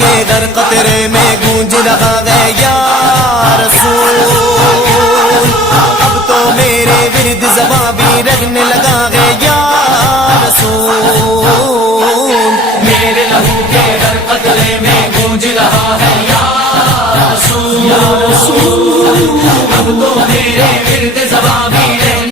के दर कतरे में गूंज रहा है या रसूल। अब तो मेरे विरद ज़बां भी रखने लगा है या रसूल। मेरे लहू के दर कतरे में गूंज रहा है या रसूल। अब तो मेरे विरद ज़बां